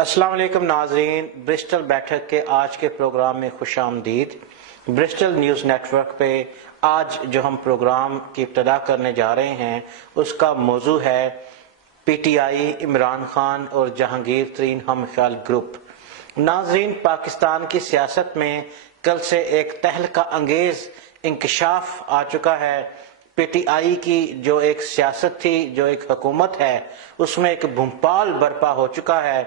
السلام علیکم ناظرین، برسٹل بیٹھک کے آج کے پروگرام میں خوش آمدید۔ برسٹل نیوز نیٹ ورک پہ آج جو ہم پروگرام کی ابتدا کرنے جا رہے ہیں اس کا موضوع ہے P T I, Imran Khan اور جہانگیر ترین ہم خیال گروپ۔ ناظرین، پاکستان کی سیاست میں کل سے ایک تہلکہ انگیز انکشاف آ چکا ہے۔ پی ٹی آئی کی جو ایک سیاست تھی، جو ایک حکومت ہے، اس میں ایک بھونپال برپا ہو چکا ہے۔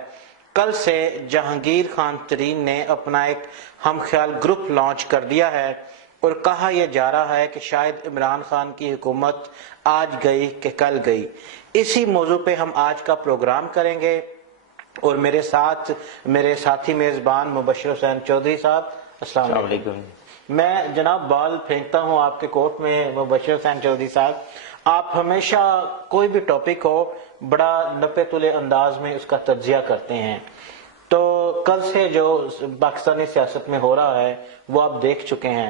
کل سے جہانگیر خان ترین نے اپنا ایک ہم خیال گروپ لانچ کر دیا ہے اور کہا یہ جا رہا ہے کہ شاید عمران خان کی حکومت آج گئی کہ کل گئی۔ اسی موضوع پہ ہم آج کا پروگرام کریں گے اور میرے ساتھ میرے ساتھی میزبان مبشر حسین چودھری صاحب۔ السلام علیکم۔ میں جناب بال پھینکتا ہوں آپ کے کورٹ میں مبشر حسین چودھری صاحب، آپ ہمیشہ کوئی بھی ٹاپک ہو بڑا نپے تلے انداز میں اس کا تجزیہ کرتے ہیں، تو کل سے جو پاکستانی سیاست میں ہو رہا ہے وہ آپ دیکھ چکے ہیں،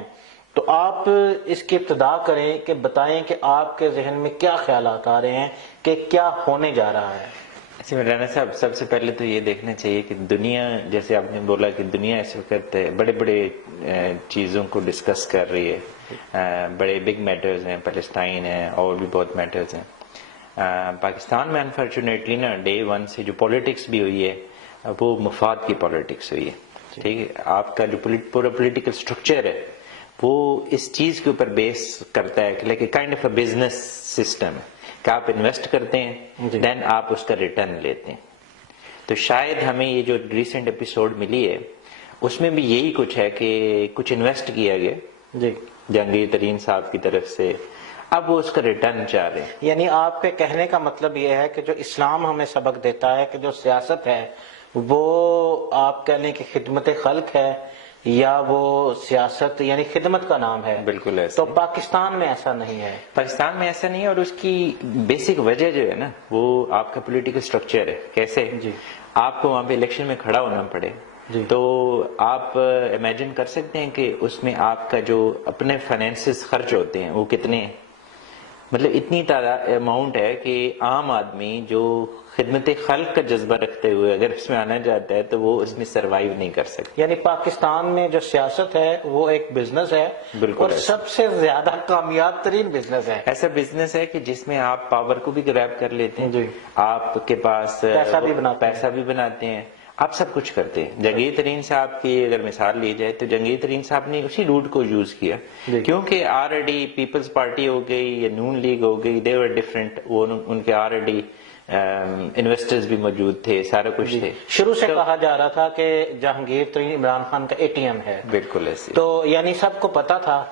تو آپ اس کی ابتدا کریں کہ بتائیں کہ آپ کے ذہن میں کیا خیالات آ رہے ہیں کہ کیا ہونے جا رہا ہے۔ رانا صاحب، سب سے پہلے تو یہ دیکھنا چاہیے کہ دنیا، جیسے آپ نے بولا کہ دنیا اس وقت بڑے بڑے چیزوں کو ڈسکس کر رہی ہے، بڑے بگ میٹرز ہیں، فلسطین ہے اور بھی بہت میٹرز ہیں۔ پاکستان میں انفارچونیٹلی نا ڈے ون سے جو پولیٹکس بھی ہوئی ہے وہ مفاد کی پولیٹکس ہوئی ہے، ٹھیک ہے۔ آپ کا جو پورا پولیٹیکل سٹرکچر ہے وہ اس چیز کے اوپر بیس کرتا ہے کہ like kind of a business system ہے کہ آپ انویسٹ کرتے ہیں دین آپ اس کا ریٹرن لیتے ہیں۔ تو شاید ہمیں یہ جو ریسنٹ ایپیسوڈ ملی ہے اس میں بھی یہی کچھ ہے کہ کچھ انویسٹ کیا گیا جہانگیر ترین صاحب کی طرف سے، اب وہ اس کا ریٹرن چاہ رہے ہیں۔ یعنی آپ کے کہنے کا مطلب یہ ہے کہ جو اسلام ہمیں سبق دیتا ہے کہ جو سیاست ہے وہ آپ کہہ لیں کہ خدمت خلق ہے یا وہ سیاست یعنی خدمت کا نام ہے، بالکل ایسا تو پاکستان میں ایسا نہیں ہے۔ پاکستان میں ایسا نہیں ہے، اور اس کی بیسک وجہ جو ہے نا وہ آپ کا پولیٹیکل سٹرکچر ہے۔ کیسے آپ کو وہاں پہ الیکشن میں کھڑا ہونا پڑے تو آپ امیجن کر سکتے ہیں کہ اس میں آپ کا جو اپنے فائنینسز خرچ ہوتے ہیں وہ کتنے ہیں، مطلب اتنی تعداد اماؤنٹ ہے کہ عام آدمی جو خدمت خلق کا جذبہ رکھتے ہوئے اگر اس میں آنا چاہتا ہے تو وہ اس میں سروائیو نہیں کر سکتا۔ یعنی پاکستان میں جو سیاست ہے وہ ایک بزنس ہے، اور سب سے زیادہ کامیاب ترین بزنس ہے۔ ایسا بزنس ہے کہ جس میں آپ پاور کو بھی گریب کر لیتے ہیں، آپ کے پاس پیسہ بھی بناتے ہیں، آپ سب کچھ کرتے ہیں۔ جہانگیر ترین صاحب کی اگر مثال لی جائے تو جہانگیر ترین صاحب نے اسی روٹ کو یوز کیا، کیونکہ آلریڈی پیپلز پارٹی ہو گئی یا نون لیگ ہو گئی، دے ور ڈفرنٹ، وہ ان کے آلریڈی انویسٹرز بھی موجود تھے، سارا کچھ تھے۔ شروع سے کہا جا رہا تھا کہ جہانگیر ترین عمران خان کا اے ٹی ایم ہے، بالکل ایسے، تو یعنی سب کو پتا تھا،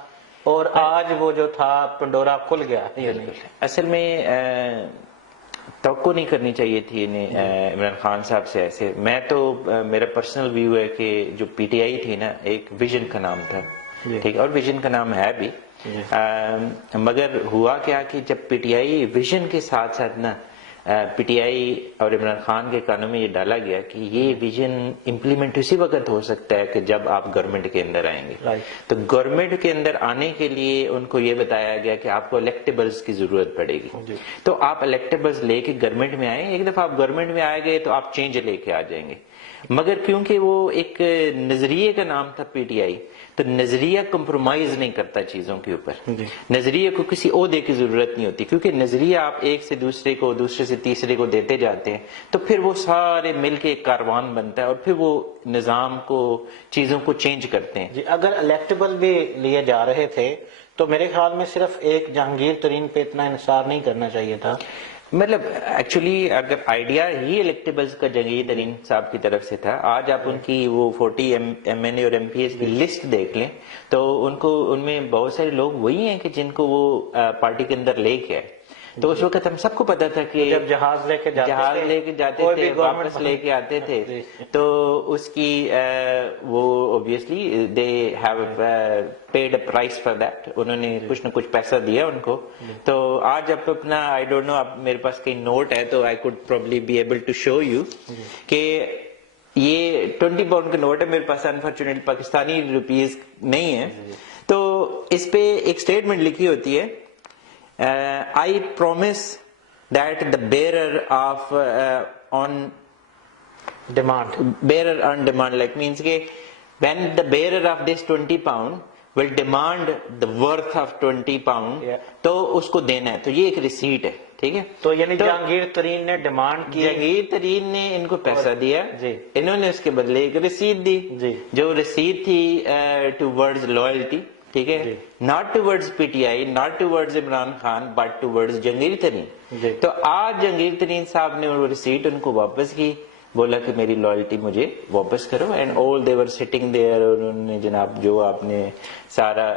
اور آج وہ جو تھا پنڈورا کھل گیا۔ اصل میں توقع نہیں کرنی چاہیے تھی عمران خان صاحب سے ایسے۔ میں تو میرا پرسنل ویو ہے کہ جو پی ٹی آئی تھی نا ایک ویژن کا نام تھا، ٹھیک، اور ویژن کا نام ہے بھی، مگر ہوا کیا کہ جب پی ٹی آئی ویژن کے ساتھ ساتھ نا پی ٹی آئی اور عمران خان کے کانوں میں یہ ڈالا گیا کہ یہ ویژن امپلیمنٹ اسی وقت ہو سکتا ہے کہ جب آپ گورنمنٹ کے اندر آئیں گے، تو گورنمنٹ کے اندر آنے کے لیے ان کو یہ بتایا گیا کہ آپ کو الیکٹیبلز کی ضرورت پڑے گی، تو آپ الیکٹیبلز لے کے گورنمنٹ میں آئیں۔ ایک دفعہ آپ گورنمنٹ میں آ گئے تو آپ چینج لے کے آ جائیں گے، مگر کیونکہ وہ ایک نظریے کا نام تھا پی ٹی آئی، تو نظریہ کمپرومائز نہیں کرتا چیزوں کے اوپر، نظریے کو کسی عہدے کی ضرورت نہیں ہوتی، کیونکہ نظریہ آپ ایک سے دوسرے کو، دوسرے سے تیسرے کو دیتے جاتے ہیں تو پھر وہ سارے مل کے ایک کاروان بنتا ہے اور پھر وہ نظام کو، چیزوں کو چینج کرتے ہیں۔ اگر الیکٹیبل بھی لیے جا رہے تھے تو میرے خیال میں صرف ایک جہانگیر ترین پہ اتنا انحصار نہیں کرنا چاہیے تھا، مطلب ایکچولی اگر آئیڈیا ہی الیکٹیبلز کا جہانگیر ترین صاحب کی طرف سے تھا، آج آپ ان کی وہ 40 ایم این اے اور ایم پی ایس کی لسٹ دیکھ لیں تو ان میں بہت سارے لوگ وہی ہیں کہ جن کو وہ پارٹی کے اندر لے کے آئے، تو اس وقت ہم سب کو پتا تھا کہ جب جہاز لے کے جاتے تھے واپس لے کے آتے تھے تو اس کی وہ obviously they have paid a price for that, انہوں نے کچھ نہ کچھ پیسہ دیا ان کو۔ تو آج اب اپنا آئی ڈونٹ نو، اب میرے پاس کہیں نوٹ ہے تو I could probably be able to show you کہ یہ 20 پاؤنڈ کا نوٹ ہے میرے پاس، انفارچونیٹلی پاکستانی روپیز نہیں ہے، تو اس پہ ایک اسٹیٹمنٹ لکھی ہوتی ہے I promise that the bearer of on Demand. bearer on demand, like means کہ when the bearer of this 20 pound will demand the worth of 20 pound, Yeah. تو اس کو دینا ہے. تو یہ ایک ریسیٹ ہے, ٹھیک ہے. تو یعنی جہانگیر ترین نے ڈیمانڈ کی, جہانگیر ترین نے ان کو پیسہ دیا, جی. انہوں نے اس کے بدلے ایک رسید دی, جی. جو رسید تھی ٹوورڈز لوئلٹی, ٹھیک ہے, جی. Not towards P T I, not towards Imran Khan, but towards Jahangir Tareen. جی. تو آج جہانگیر ترین صاحب نے وہ رسید ان کو واپس کی, بولا کہ میری لائلٹی مجھے واپس کرو, and all they were sitting there. انہوں نے جناب جو آپ نے سارا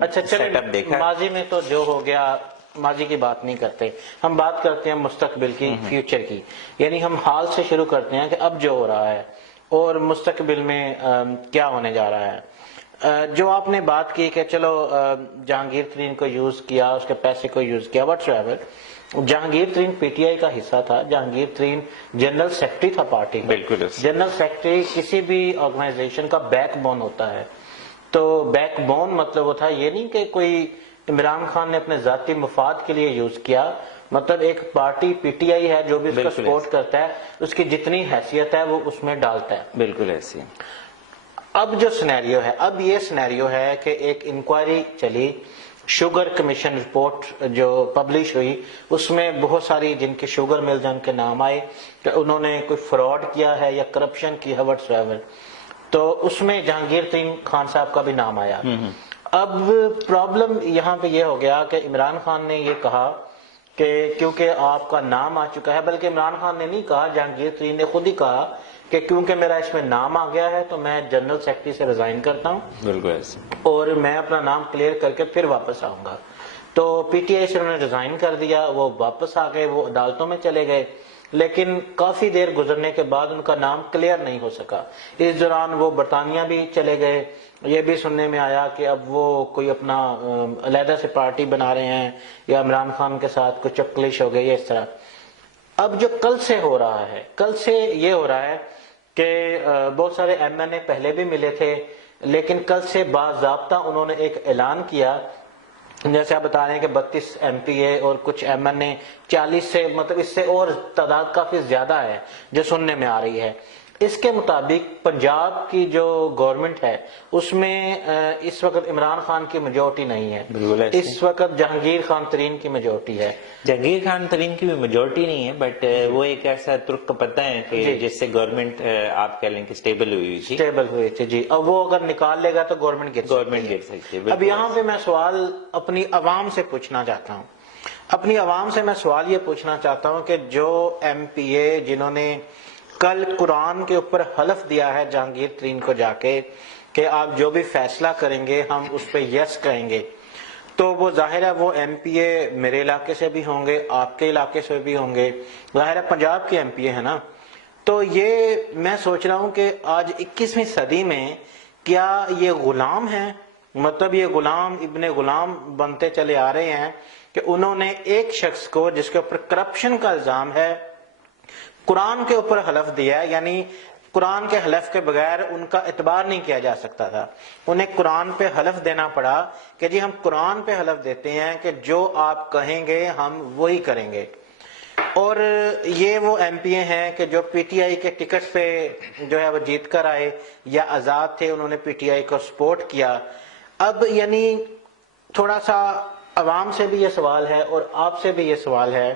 اچھا سیٹ اپ دیکھا. ماضی میں تو جو ہو گیا, ماضی کی بات نہیں کرتے, ہم بات کرتے ہیں مستقبل کی, فیوچر کی. یعنی ہم حال سے شروع کرتے ہیں کہ اب جو ہو رہا ہے اور مستقبل میں کیا ہونے جا رہا ہے. جو آپ نے بات کی کہ چلو جہانگیر ترین کو یوز کیا, اس کے پیسے کو یوز کیا, whatsoever, Jahangir Tareen P T I کا حصہ تھا. جہانگیر ترین جنرل سیکرٹری تھا پارٹی کا. بالکل. جنرل سیکرٹری کسی بھی آرگنائزیشن کا بیک بون ہوتا ہے. تو بیک بون مطلب وہ تھا, یہ نہیں کہ کوئی عمران خان نے اپنے ذاتی مفاد کے لیے یوز کیا, مطلب ایک پارٹی پی ٹی آئی ہے جو بھی اس کا سپورٹ کرتا ہے, اس کی جتنی حیثیت ہے وہ اس میں ڈالتا ہے. بالکل ایسے. اب جو سنیریو ہے, اب یہ سنیریو ہے کہ ایک انکوائری چلی, شوگر کمیشن رپورٹ جو پبلش ہوئی, اس میں بہت ساری جن کے شوگر مل جن کے نام آئے کہ انہوں نے کوئی فراڈ کیا ہے یا کرپشن کی ہے, وٹس ایور. تو اس میں جہانگیر ترین خان صاحب کا بھی نام آیا. اب پرابلم یہاں پہ یہ ہو گیا کہ عمران خان نے یہ کہا کہ کیونکہ آپ کا نام آ چکا ہے, بلکہ عمران خان نے نہیں کہا, جہانگیر ترین نے خود ہی کہا کہ کیونکہ میرا اس میں نام آ گیا ہے تو میں جنرل سیکرٹری سے ریزائن کرتا ہوں. بالکل ایسے. اور میں اپنا نام کلیئر کر کے پھر واپس آؤں گا. تو پی ٹی آئی سے انہوں نے ریزائن کر دیا, وہ واپس آ گئے, وہ عدالتوں میں چلے گئے, لیکن کافی دیر گزرنے کے بعد ان کا نام کلیئر نہیں ہو سکا. اس دوران وہ برطانیہ بھی چلے گئے. یہ بھی سننے میں آیا کہ اب وہ کوئی اپنا علیحدہ سے پارٹی بنا رہے ہیں یا عمران خان کے ساتھ کچھ چکلش ہو گئی اس طرح. اب جو کل سے ہو رہا ہے, کل سے یہ ہو رہا ہے کہ بہت سارے ایم این اے پہلے بھی ملے تھے, لیکن کل سے باضابطہ انہوں نے ایک اعلان کیا, جیسے آپ بتا رہے ہیں کہ 32 ایم پی اے اور کچھ ایم این اے, 40 سے مطلب اس سے اور تعداد کافی زیادہ ہے جو سننے میں آ رہی ہے. اس کے مطابق پنجاب کی جو گورنمنٹ ہے اس میں اس وقت عمران خان کی میجورٹی نہیں ہے, اس وقت جہانگیر خان ترین کی میجورٹی ہے. جہانگیر خان ترین کی بھی میجورٹی نہیں ہے, بٹ وہ ایک ایسا ترک کا پتہ ہے کہ جس سے گورنمنٹ آپ کہہ لیں کہ سٹیبل ہوئی تھی. سٹیبل ہوئی تھی, جی. اب وہ اگر نکال لے گا تو گورنمنٹ گر سکتی ہے. اب یہاں پہ میں سوال اپنی عوام سے پوچھنا چاہتا ہوں, اپنی عوام سے میں سوال یہ پوچھنا چاہتا ہوں کہ جو ایم پی اے جنہوں نے کل قرآن کے اوپر حلف دیا ہے جہانگیر ترین کو جا کے کہ آپ جو بھی فیصلہ کریں گے ہم اس پہ یس کہیں گے, تو وہ ظاہر ہے وہ ایم پی اے میرے علاقے سے بھی ہوں گے, آپ کے علاقے سے بھی ہوں گے, ظاہر ہے پنجاب کے ایم پی اے ہے نا. تو یہ میں سوچ رہا ہوں کہ آج 21ویں صدی میں کیا یہ غلام ہیں, مطلب یہ غلام ابن غلام بنتے چلے آ رہے ہیں کہ انہوں نے ایک شخص کو جس کے اوپر کرپشن کا الزام ہے قرآن کے اوپر حلف دیا ہے, یعنی قرآن کے حلف کے بغیر ان کا اعتبار نہیں کیا جا سکتا تھا, انہیں قرآن پہ حلف دینا پڑا کہ جی ہم قرآن پہ حلف دیتے ہیں کہ جو آپ کہیں گے ہم وہی کریں گے. اور یہ وہ ایم پی اے ہیں کہ جو پی ٹی آئی کے ٹکٹ پہ جو ہے وہ جیت کر آئے یا آزاد تھے, انہوں نے پی ٹی آئی کو سپورٹ کیا. اب یعنی تھوڑا سا عوام سے بھی یہ سوال ہے اور آپ سے بھی یہ سوال ہے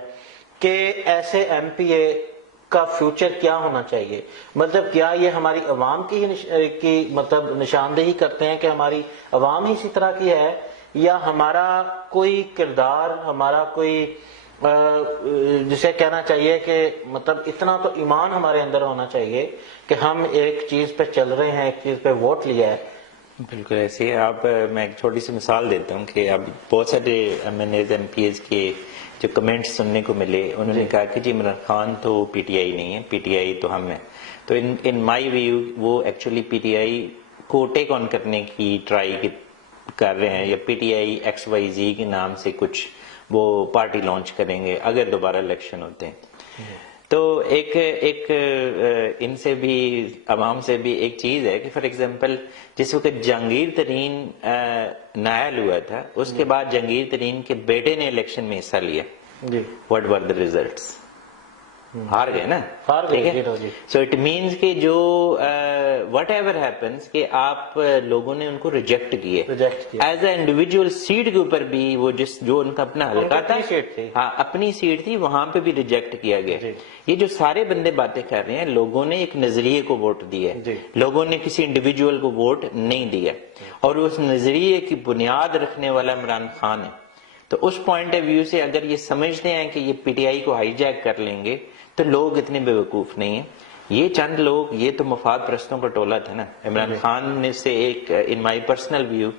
کہ ایسے ایم پی اے کا فیوچر کیا ہونا چاہیے, مطلب کیا یہ ہماری عوام کی مطلب نشاندہی کرتے ہیں کہ ہماری عوام ہی اسی طرح کی ہے, یا ہمارا کوئی کردار, ہمارا کوئی جسے کہنا چاہیے کہ مطلب اتنا تو ایمان ہمارے اندر ہونا چاہیے کہ ہم ایک چیز پہ چل رہے ہیں, ایک چیز پہ ووٹ لیا ہے. بالکل ایسے. آپ میں ایک چھوٹی سی مثال دیتا ہوں کہ اب بہت سارے M N As M P As کے جو کمنٹس سننے کو ملے, انہوں نے کہا کہ جی عمران خان تو پی ٹی آئی نہیں ہے, پی ٹی آئی تو ہم ہیں. تو ان مائی ویو وہ ایکچولی پی ٹی آئی کو ٹیک آن کرنے کی ٹرائی کر رہے ہیں, یا P T I X Y Z کے نام سے کچھ وہ پارٹی لانچ کریں گے اگر دوبارہ الیکشن ہوتے ہیں. تو ایک ان سے بھی عوام سے بھی ایک چیز ہے کہ فار ایگزامپل جس وقت جہانگیر ترین نائل ہوا تھا, اس کے بعد جہانگیر ترین کے بیٹے نے الیکشن میں حصہ لیا. جی. What were the results? ہار گئے نا, ہار گئے. سو اٹ مینس کہ جو وٹ ایور ہیپنس کہ آپ لوگوں نے ان کو ریجیکٹ کیے ایز اے انڈیویجول. سیٹ کے اوپر بھی وہ جو ان کا اپنا حلقہ تھا, ہاں اپنی سیٹ تھی, وہاں پہ بھی ریجیکٹ کیا گیا. یہ جو سارے بندے باتیں کر رہے ہیں, لوگوں نے ایک نظریے کو ووٹ دیا ہے, لوگوں نے کسی انڈیویجول کو ووٹ نہیں دیا, اور اس نظریے کی بنیاد رکھنے والا عمران خان ہے. تو اس پوائنٹ آف ویو سے اگر یہ سمجھتے ہیں کہ یہ پی ٹی آئی کو ہائی جیک کر لیں گے تو لوگ اتنے بے وقوف نہیں ہیں. یہ چند لوگ, یہ تو مفاد پرستوں کا ٹولہ تھا نا. عمران خان نے سے ایک ان مائی پرسنل ویو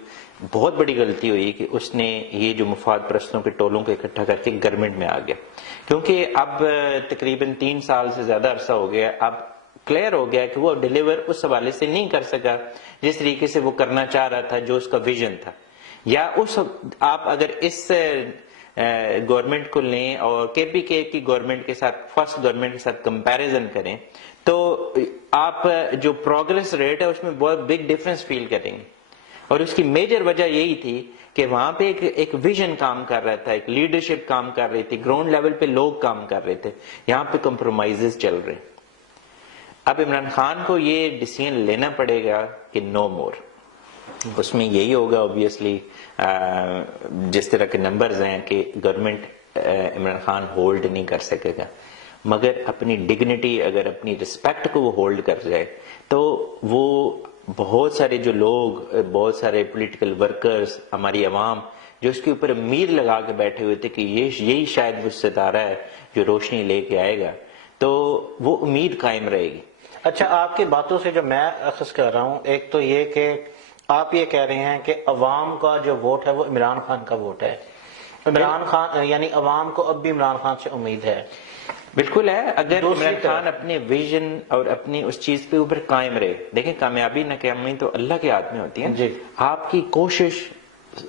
بہت بڑی غلطی ہوئی کہ اس نے یہ جو مفاد پرستوں کے ٹولوں کو اکٹھا کر کے گورنمنٹ میں آ گیا, کیونکہ اب تقریباً 3 سال سے زیادہ عرصہ ہو گیا, اب کلیئر ہو گیا کہ وہ ڈیلیور اس حوالے سے نہیں کر سکا جس طریقے سے وہ کرنا چاہ رہا تھا, جو اس کا ویژن تھا. یا اس آپ اگر اس گورنمنٹ کو لیں اور کے پی کے کی گورنمنٹ کے ساتھ, فرسٹ گورنمنٹ کے ساتھ کمپیریزن کریں, تو آپ جو پروگریس ریٹ ہے اس میں بہت بگ ڈفرنس فیل کریں گے. اور اس کی میجر وجہ یہی تھی کہ وہاں پہ ایک ویژن کام کر رہا تھا, ایک لیڈرشپ کام کر رہی تھی, گراؤنڈ لیول پہ لوگ کام کر رہے تھے. یہاں پہ کمپرومائزز چل رہے. اب عمران خان کو یہ ڈیسیژن لینا پڑے گا کہ نو مور. اس میں یہی ہوگا اوبیسلی جس طرح کے نمبرز ہیں کہ گورنمنٹ عمران خان ہولڈ نہیں کر سکے گا, مگر اپنی ڈگنیٹی, اگر اپنی رسپیکٹ کو وہ ہولڈ کر جائے تو وہ بہت سارے جو لوگ, بہت سارے پولیٹیکل ورکرز, ہماری عوام جو اس کے اوپر امید لگا کے بیٹھے ہوئے تھے کہ یہی شاید وہ ستارہ ہے جو روشنی لے کے آئے گا, تو وہ امید قائم رہے گی. اچھا, آپ کی باتوں سے جو میں اخذ کر رہا ہوں, ایک تو یہ کہ آپ یہ کہہ رہے ہیں کہ عوام کا جو ووٹ ہے وہ عمران خان کا ووٹ ہے. عمران خان یعنی عوام کو اب بھی عمران خان سے امید ہے. بالکل ہے, اگر عمران خان اپنے ویژن اور اپنی اس چیز پہ اوپر قائم رہے. دیکھیں, کامیابی ناکامی تو اللہ کے ہاتھ میں ہوتی ہے. آپ کی کوشش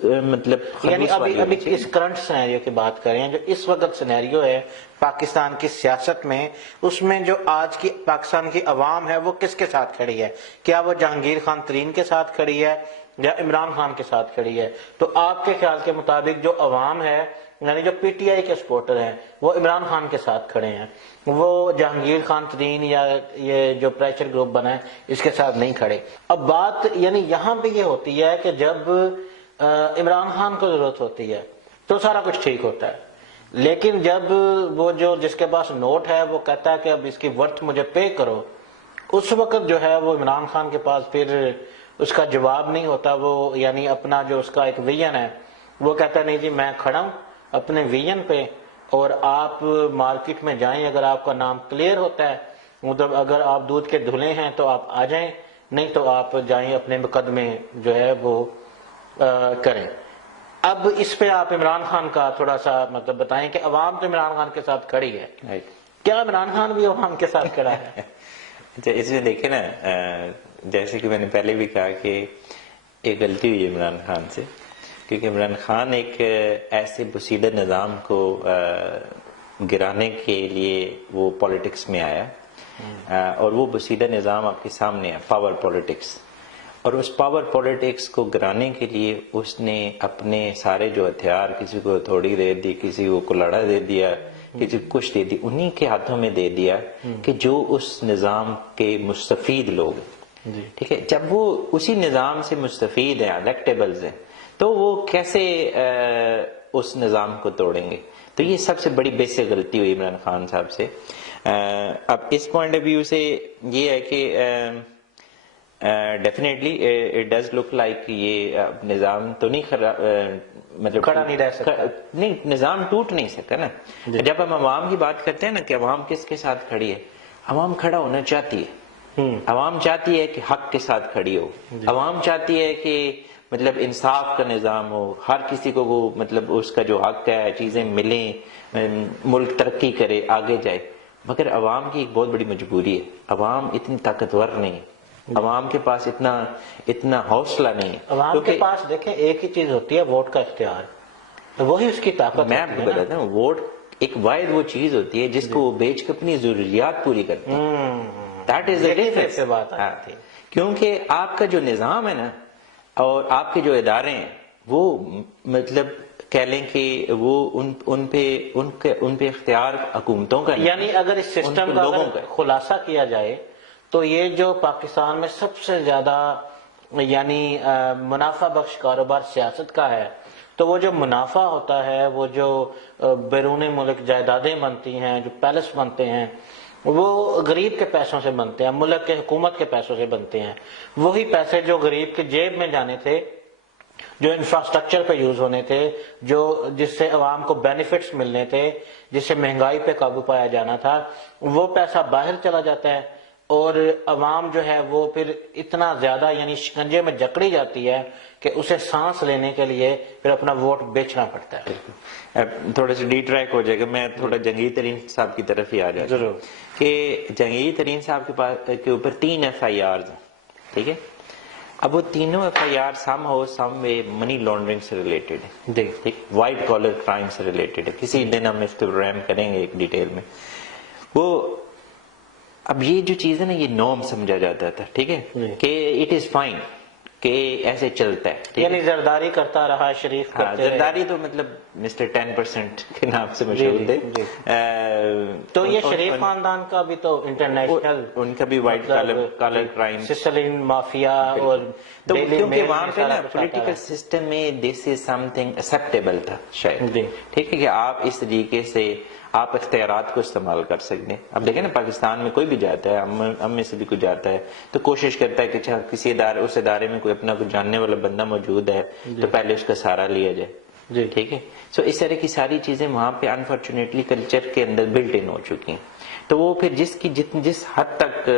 مطلب یعنی ابھی اس کرنٹ سینیریو کی بات کریں, جو اس وقت سینیریو ہے پاکستان کی سیاست میں, اس میں جو آج کی پاکستان کی عوام ہے وہ کس کے ساتھ کھڑی ہے؟ کیا وہ جہانگیر خان ترین کے ساتھ کھڑی ہے یا عمران خان کے ساتھ کھڑی ہے؟ تو آپ کے خیال کے مطابق جو عوام ہے, یعنی جو پی ٹی آئی کے سپورٹر ہیں, وہ عمران خان کے ساتھ کھڑے ہیں, وہ جہانگیر خان ترین یا یہ جو پریشر گروپ بنا ہے اس کے ساتھ نہیں کھڑے. اب بات یعنی یہاں پہ یہ ہوتی ہے کہ جب عمران خان کو ضرورت ہوتی ہے تو سارا کچھ ٹھیک ہوتا ہے, لیکن جب وہ جو جس کے پاس نوٹ ہے وہ کہتا ہے کہ اب اس کی ورتھ مجھے پے کرو, اس وقت جو ہے وہ عمران خان کے پاس پھر اس کا جواب نہیں ہوتا. وہ یعنی اپنا جو اس کا ایک ویژن ہے وہ کہتا ہے نہیں جی میں کھڑا ہوں اپنے ویژن پہ, اور آپ مارکیٹ میں جائیں, اگر آپ کا نام کلیئر ہوتا ہے, مطلب اگر آپ دودھ کے دھلے ہیں تو آپ آ جائیں, نہیں تو آپ جائیں اپنے مقدمے جو ہے وہ کریں. اب اس پہ آپ عمران خان کا تھوڑا سا مطلب بتائیں کہ عوام تو عمران خان کے ساتھ کھڑی ہے, کیا عمران خان بھی عوام کے ساتھ کھڑا ہے؟ اس میں دیکھیں نا, جیسے کہ میں نے پہلے بھی کہا کہ ایک غلطی ہوئی عمران خان سے, کیونکہ عمران خان ایک ایسے بسیدہ نظام کو گرانے کے لیے وہ پالیٹکس میں آیا, اور وہ بسیدہ نظام آپ کے سامنے ہے, پاور پالیٹکس. اور اس پاور پالیٹکس کو گرانے کے لیے اس نے اپنے سارے جو ہتھیار, کسی کو ہتھوڑی دے دی, کسی کو کلاڑا دے دیا, کسی کو کچھ دے دی, انہی کے ہاتھوں میں دے دیا کہ جو اس نظام کے مستفید لوگ ہیں. ٹھیک ہے, جب وہ اسی نظام سے مستفید ہیں, الیکٹیبلز ہیں, تو وہ کیسے اس نظام کو توڑیں گے؟ تو یہ سب سے بڑی بیسک غلطی ہوئی عمران خان صاحب سے. اب اس پوائنٹ آف ویو سے یہ ہے کہ definitely it does look like یہ نظام تو نہیں مطلب کھڑا نہیں رہ سکتا, نہیں نظام ٹوٹ نہیں سکتا نا. جب ہم عوام کی بات کرتے ہیں نا کہ عوام کس کے ساتھ کھڑی ہے, عوام کھڑا ہونا چاہتی ہے. عوام چاہتی ہے کہ حق کے ساتھ کھڑی ہو, عوام چاہتی ہے کہ مطلب انصاف کا نظام ہو, ہر کسی کو وہ مطلب اس کا جو حق ہے چیزیں ملیں, ملک ترقی کرے, آگے جائے. مگر عوام کی ایک بہت بڑی مجبوری ہے, عوام اتنی طاقتور نہیں, عوام کے پاس اتنا حوصلہ نہیں. عوام کے پاس دیکھیں ایک ہی چیز ہوتی ہے, ووٹ کا اختیار, وہی اس کی طاقت. میں آپ کو بتاتا ہوں, ووٹ ایک واحد وہ چیز ہوتی ہے جس کو وہ بیچ کے اپنی ضروریات پوری کرتے ہیں. That is the difference. کیونکہ آپ کا جو نظام ہے نا اور آپ کے جو ادارے ہیں وہ مطلب کہہ لیں کہ وہ ان پہ اختیار حکومتوں کا نہیں، یعنی اگر اس سسٹم کا لوگوں اگر خلاصہ کیا جائے تو یہ جو پاکستان میں سب سے زیادہ یعنی منافع بخش کاروبار سیاست کا ہے، تو وہ جو منافع ہوتا ہے، وہ جو بیرون ملک جائیدادیں بنتی ہیں، جو پیلس بنتے ہیں، وہ غریب کے پیسوں سے بنتے ہیں، ملک کے حکومت کے پیسوں سے بنتے ہیں۔ وہی پیسے جو غریب کے جیب میں جانے تھے، جو انفراسٹرکچر پہ یوز ہونے تھے، جس سے عوام کو بینیفٹس ملنے تھے، جس سے مہنگائی پہ قابو پایا جانا تھا، وہ پیسہ باہر چلا جاتا ہے، اور عوام جو ہے وہ پھر اتنا زیادہ یعنی شکنجے میں جکڑی جاتی ہے کہ اسے سانس لینے کے لیے پھر اپنا ووٹ بیچنا پڑتا ہے۔ اب تھوڑا سا ڈی ٹریک ہو جائے گا، میں تھوڑا جہانگیر ترین صاحب کی طرف ہی آ جاتا ہوں کہ جہانگیر ترین صاحب کے اوپر 3 FIRs ہیں، ٹھیک ہے؟ اب وہ تینوں FIR سم وے منی لانڈرنگ سے ریلیٹڈ ہے، ٹھیک، وائٹ کالر کرائم سے ریلیٹڈ ہے۔ کسی دن ہم اس پہ پروگرام کریں گے ایک ڈیٹیل میں۔ وہ اب یہ جو چیز ہے نا، یہ نارم سمجھا جاتا تھا، ٹھیک ہے، کہ اٹ از فائن، کہ ایسے چلتا ہے، یعنی زرداری کرتا رہا شریف کرتے رہے۔ زرداری تو مطلب مسٹر 10% کے نام سے مشہور تھے۔ تو یہ شریف خاندان کا بھی تو انٹرنیشنل ان کا بھی white collar crime, Sicilian mafia, اور کیونکہ وہاں پہ نا پولیٹیکل سسٹم میں دس از سم تھنگ ایکسیپٹیبل تھا شاید، ٹھیک ہے، کہ آپ اس طریقے سے آپ اختیارات کو استعمال کر سکتے ہیں۔ اب دیکھیں نا، پاکستان میں کوئی بھی جاتا ہے، ہم میں سے بھی کوئی جاتا ہے تو کوشش کرتا ہے کہ اچھا کسی اس ادارے میں کوئی اپنا کوئی جاننے والا بندہ موجود ہے تو پہلے اس کا سہارا لیا جائے، ٹھیک ہے۔ سو اس طرح کی ساری چیزیں وہاں پہ انفارچونیٹلی کلچر کے اندر بلٹ ان ہو چکی ہیں، تو وہ پھر جس حد تک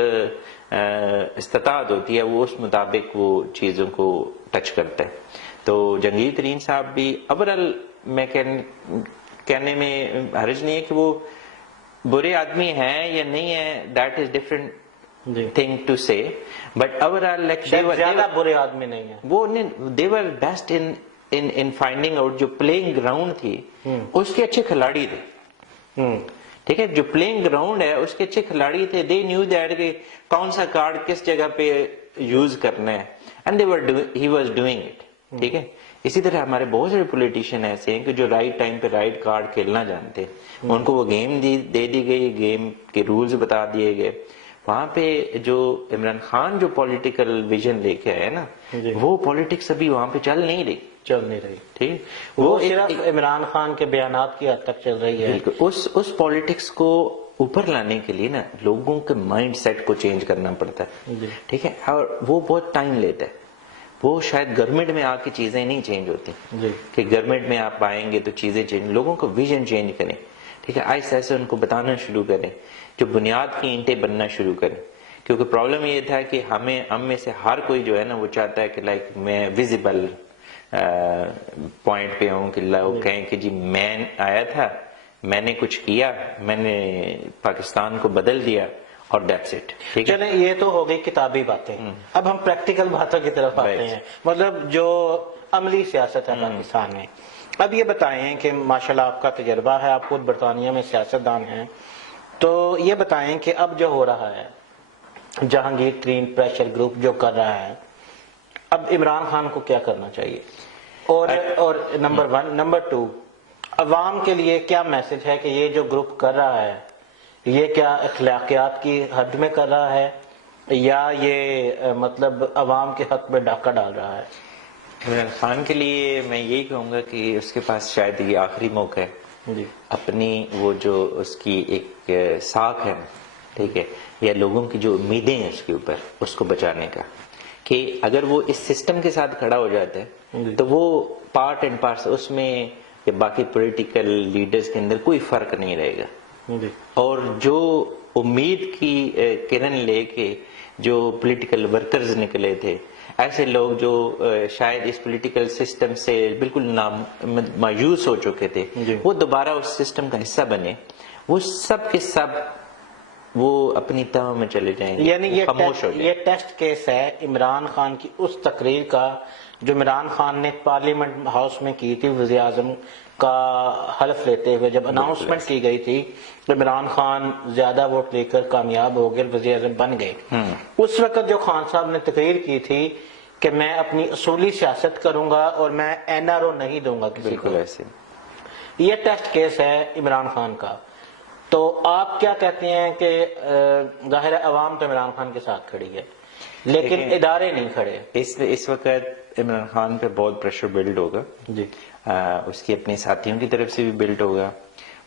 استطاعت ہوتی ہے وہ اس مطابق وہ چیزوں کو ٹچ کرتا ہے۔ تو جہانگیر ترین صاحب بھی اوورال میں کہنے میں حرج نہیں ہے کہ وہ برے آدمی ہیں یا نہیں ہیں، that is different thing to say, but overall زیادہ برے آدمی نہیں ہیں وہ، they were best in finding out. جو پلینگ گراؤنڈ تھی اس کے اچھے کھلاڑی تھے، ٹھیک ہے، جو پلینگ گراؤنڈ ہے اس کے اچھے کھلاڑی تھے، دے نیو دیٹ کہ کون سا کارڈ کس جگہ پہ یوز کرنا ہے، and he was doing it, ٹھیک ہے۔ اسی طرح ہمارے بہت سارے پولیٹیشین ایسے ہیں کہ جو رائٹ ٹائم پہ رائٹ کارڈ کھیلنا جانتے، ان کو وہ گیم دے دی گئی، گیم کے رولز بتا دیے گئے۔ وہاں پہ جو عمران خان جو پولیٹیکل ویژن لے کے آئے نا، وہ پولیٹکس ابھی وہاں پہ چل نہیں رہی، ٹھیک، وہ صرف عمران خان کے بیانات کی حد تک چل رہی ہے۔ بالکل، اس پولیٹکس کو اوپر لانے کے لیے نا لوگوں کے مائنڈ سیٹ کو چینج کرنا پڑتا ہے، ٹھیک ہے، اور وہ بہت ٹائم لیتا ہے۔ وہ شاید گورنمنٹ میں آ کے چیزیں نہیں چینج ہوتی، کہ گورنمنٹ میں آپ آئیں گے تو چیزیں چینج، لوگوں کو ویژن چینج کریں، ٹھیک ہے، ایسے ایسے ان کو بتانا شروع کریں، جو بنیاد کی اینٹیں بننا شروع کریں۔ کیونکہ پرابلم یہ تھا کہ ہم میں سے ہر کوئی جو ہے نا وہ چاہتا ہے کہ لائک میں ویزیبل پوائنٹ پہ ہوں، کہ لوگ کہیں کہ جی میں آیا تھا، میں نے کچھ کیا، میں نے پاکستان کو بدل دیا، اور دیٹس اٹ۔ چلیں، یہ تو ہو گئی کتابی باتیں، اب ہم پریکٹیکل باتوں کی طرف آتے ہیں، مطلب جو عملی سیاست ہے پاکستان میں۔ اب یہ بتائیں کہ ماشاءاللہ آپ کا تجربہ ہے، آپ خود برطانیہ میں سیاستدان ہیں، تو یہ بتائیں کہ اب جو ہو رہا ہے، جہانگیر ترین پریشر گروپ جو کر رہا ہے، اب عمران خان کو کیا کرنا چاہیے؟ اور نمبر 1، نمبر 2، عوام کے لیے کیا میسج ہے کہ یہ جو گروپ کر رہا ہے یہ کیا اخلاقیات کی حد میں کر رہا ہے، یا یہ مطلب عوام کے حق میں ڈاکہ ڈال رہا ہے؟ عمران خان کے لیے میں یہی کہوں گا کہ اس کے پاس شاید یہ آخری موقع ہے اپنی وہ جو اس کی ایک ساکھ ہے، ٹھیک ہے، یا لوگوں کی جو امیدیں ہیں اس کے اوپر، اس کو بچانے کا، کہ اگر وہ اس سسٹم کے ساتھ کھڑا ہو جاتا ہے تو وہ پارٹ اینڈ پارٹس اس میں یا باقی پولیٹیکل لیڈرز کے اندر کوئی فرق نہیں رہے گا، اور جو امید کی کرن لے کے جو پولیٹیکل ورکرز نکلے تھے، ایسے لوگ جو شاید اس پولیٹیکل سسٹم سے بالکل مایوس ہو چکے تھے، وہ دوبارہ اس سسٹم کا حصہ بنے، وہ سب کے سب وہ اپنی تہہ میں چلے جائیں گے، یعنی خاموش ہو جائیں۔ یہ ٹیسٹ کیس ہے عمران خان کی اس تقریر کا جو عمران خان نے پارلیمنٹ ہاؤس میں کی تھی، وزیر اعظم کا حلف لیتے ہوئے جب اناؤنسمنٹ کی گئی تھی تو عمران خان زیادہ ووٹ لے کر کامیاب ہو گئے، وزیر اعظم بن گئے۔ اس وقت جو خان صاحب نے تقریر کی تھی کہ میں اپنی اصولی سیاست کروں گا اور میں این آر او نہیں دوں گا کسی کو. بالکل ایسے. یہ ٹیسٹ کیس ہے عمران خان کا. تو آپ کیا کہتے ہیں کہ ظاہر ہے عوام تو عمران خان کے ساتھ کھڑی ہے لیکن ادارے نہیں کھڑے. اس وقت عمران خان پہ بہت پریشر بلڈ ہوگا جی. اس کی اپنے ساتھیوں کی طرف سے بھی بلڈ ہوگا,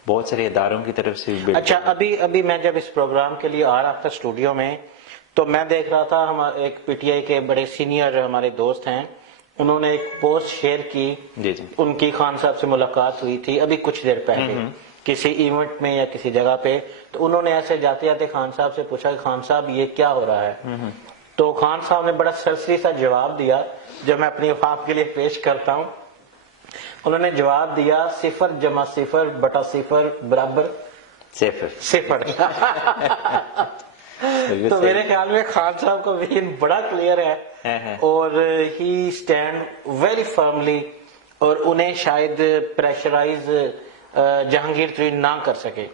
بہت سارے اداروں کی طرف سے بھی بلڈ. اچھا, ابھی میں جب اس پروگرام کے لیے آ رہا تھا اسٹوڈیو میں تو میں دیکھ رہا تھا, ہم ایک پی ٹی آئی کے بڑے سینئر ہمارے دوست ہیں, انہوں نے ایک پوسٹ شیئر کی. جی جی. ان کی خان صاحب سے ملاقات ہوئی تھی ابھی کچھ دیر پہلے کسی ایونٹ میں یا کسی جگہ پہ, تو انہوں نے ایسے جاتے جاتے خان صاحب سے پوچھا کہ خان صاحب یہ کیا ہو رہا ہے. تو خان صاحب نے بڑا سرسری سا جواب دیا جو میں اپنی آپ کے لیے پیش کرتا ہوں. انہوں نے جواب دیا 0 جمع 0 بٹا 0 برابر صفر. تو میرے خیال میں خان صاحب کا ویژن بڑا کلیئر ہے اور ہی اسٹینڈ ویری فرملی, اور انہیں شاید پریشرائز جہانگیر ترین نہ کر سکے.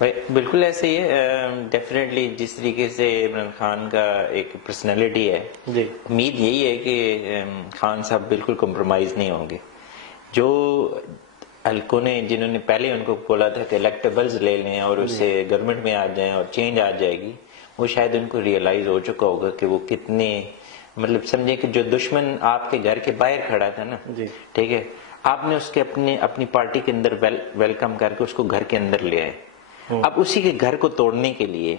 بالکل ایسے ہی ہے. ڈیفینیٹلی جس طریقے سے عمران خان کا ایک پرسنالٹی ہے, جی, امید یہی ہے کہ خان صاحب بالکل کمپرومائز نہیں ہوں گے. جو حلقوں نے جنہوں نے پہلے ان کو بولا تھا کہ الیکٹیبلز لے لیں اور اس سے گورنمنٹ میں آ جائیں اور چینج آ جائے گی, وہ شاید ان کو ریئلائز ہو چکا ہوگا کہ وہ کتنے, مطلب سمجھے کہ جو دشمن آپ کے گھر کے باہر کھڑا تھا نا, ٹھیک ہے, آپ نے اس کے اپنی پارٹی کے اندر ویلکم کر کے اس کو گھر کے اندر لے آئے. اب اسی کے گھر کو توڑنے کے لیے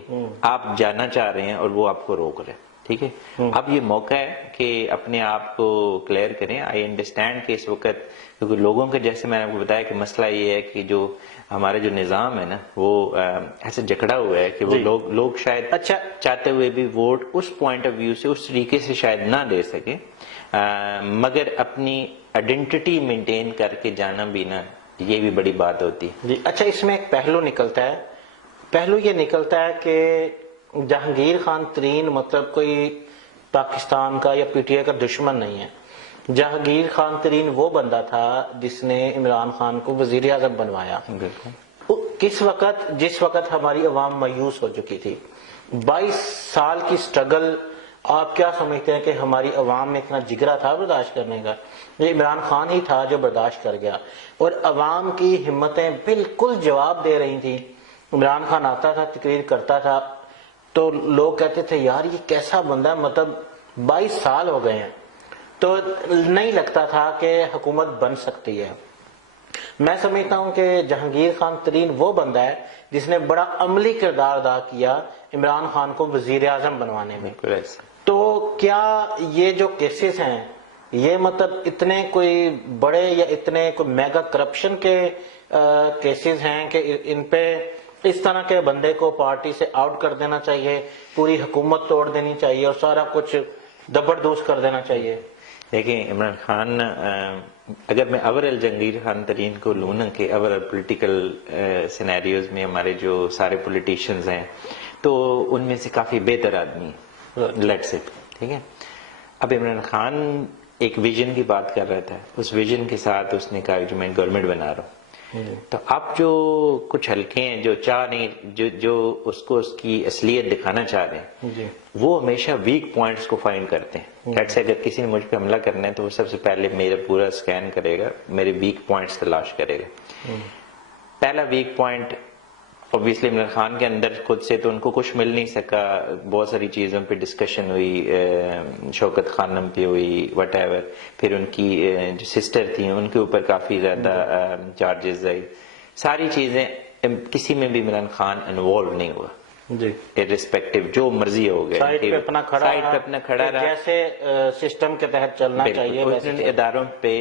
آپ جانا چاہ رہے ہیں اور وہ آپ کو روک رہے ہیں. ٹھیک ہے, اب یہ موقع ہے کہ اپنے آپ کو کلیئر کریں. آئی انڈرسٹینڈ کہ اس وقت کیونکہ لوگوں کے, جیسے میں نے آپ کو بتایا کہ مسئلہ یہ ہے کہ جو ہمارا جو نظام ہے نا وہ ایسے جکڑا ہوا ہے کہ وہ لوگ شاید اچھا چاہتے ہوئے بھی ووٹ اس پوائنٹ آف ویو سے اس طریقے سے شاید نہ دے سکے, مگر اپنی آئیڈینٹی مینٹین کر کے جانا بھی نا, یہ بھی بڑی بات ہوتی ہے. جی. اچھا, اس میں ایک پہلو نکلتا ہے. پہلو یہ نکلتا ہے کہ جہانگیر خان ترین مطلب کوئی پاکستان کا یا پی ٹی آئی کا دشمن نہیں ہے. جہانگیر خان ترین وہ بندہ تھا جس نے عمران خان کو وزیر اعظم بنوایا کس وقت, جس وقت ہماری عوام مایوس ہو چکی تھی. 22 سال کی سٹرگل, آپ کیا سمجھتے ہیں کہ ہماری عوام میں اتنا جگرا تھا برداشت کرنے کا؟ یہ عمران خان ہی تھا جو برداشت کر گیا, اور عوام کی ہمتیں بالکل جواب دے رہی تھیں. عمران خان آتا تھا, تقریر کرتا تھا, تو لوگ کہتے تھے یار یہ کیسا بندہ ہے, مطلب 22 سال ہو گئے ہیں, تو نہیں لگتا تھا کہ حکومت بن سکتی ہے. میں سمجھتا ہوں کہ جہانگیر خان ترین وہ بندہ ہے جس نے بڑا عملی کردار ادا کیا عمران خان کو وزیر اعظم بنوانے میں. تو کیا یہ جو کیسز ہیں یہ مطلب اتنے کوئی بڑے یا اتنے کوئی میگا کرپشن کے کیسز ہیں کہ ان پہ اس طرح کے بندے کو پارٹی سے آؤٹ کر دینا چاہیے, پوری حکومت توڑ دینی چاہیے اور سارا کچھ دبردوز کر دینا چاہیے؟ دیکھیں عمران خان, اگر میں اوورال جہانگیر خان ترین کو لوں نا کہ اوورال پولیٹیکل سینیریوز میں ہمارے جو سارے پولیٹیشینز ہیں تو ان میں سے کافی بہتر آدمی لیٹس اٹ. ٹھیک ہے, اب عمران خان ایک ویژن کی بات کر رہا تھا, اس ویژن کے ساتھ اس نے کہا کہ میں گورنمنٹ بنا رہا ہوں. تو اب جو کچھ حلقے ہیں جو چاہ نہیں, جو اس کو اس کی اصلیت دکھانا چاہ رہے ہیں, وہ ہمیشہ ویک پوائنٹس کو فائنڈ کرتے ہیں. لیٹس اگر کسی نے مجھ پہ حملہ کرنا ہے تو وہ سب سے پہلے میرا پورا سکین کرے گا, میرے ویک پوائنٹس تلاش کرے گا. پہلا weak point obviously Imran Khan کے اندر خود سے تو ان کو کچھ مل نہیں سکا, بہت ساری چیزوں پہ ڈسکشن ہوئی, شوکت خانم پہ ہوئی, وٹ ایور. پھر ان کی جو سسٹر تھیں ان کے اوپر کافی زیادہ چارجز آئی. ساری چیزیں, کسی میں بھی عمران خان انوالو نہیں ہوا, جی, ارسپیکٹو جو مرضی ہو گئے, سائٹ پہ اپنا کھڑا رہا, جیسے سسٹم کے تحت چلنا چاہیے. اداروں پہ